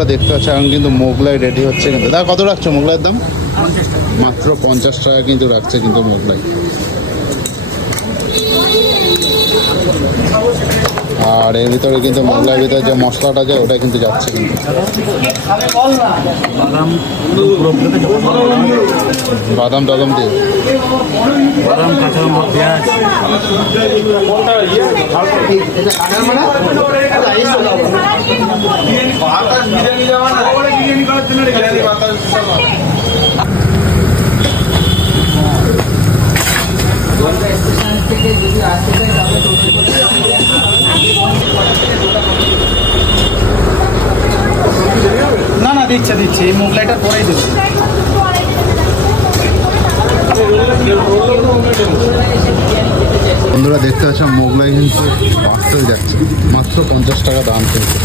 বন্ধুরা দেখতে পাচ্ছ এখন কিন্তু মোগলাই রেডি হচ্ছে কিন্তু। দাদা কত রাখছো মোগলাইয়ের দাম? মাত্র 50 টাকা কিন্তু রাখছে কিন্তু মোগলাই। আর এর ভিতরে কিন্তু মোগলাইয়ের ভিতরে যে মশলাটা যায় ওটা কিন্তু যাচ্ছে কিন্তু। বাদাম টাদাম দিয়ে বাদাম, কাঁচা লঙ্কা, পেঁয়াজ। না না দিচ্ছে দিচ্ছে, এই মোগলাইটা পরেই দেবে। বন্ধুরা দেখতে পাচ্ছ মোগলাই কিন্তু আসতেই যাচ্ছে, মাত্র 50 টাকা দাম কিন্তু।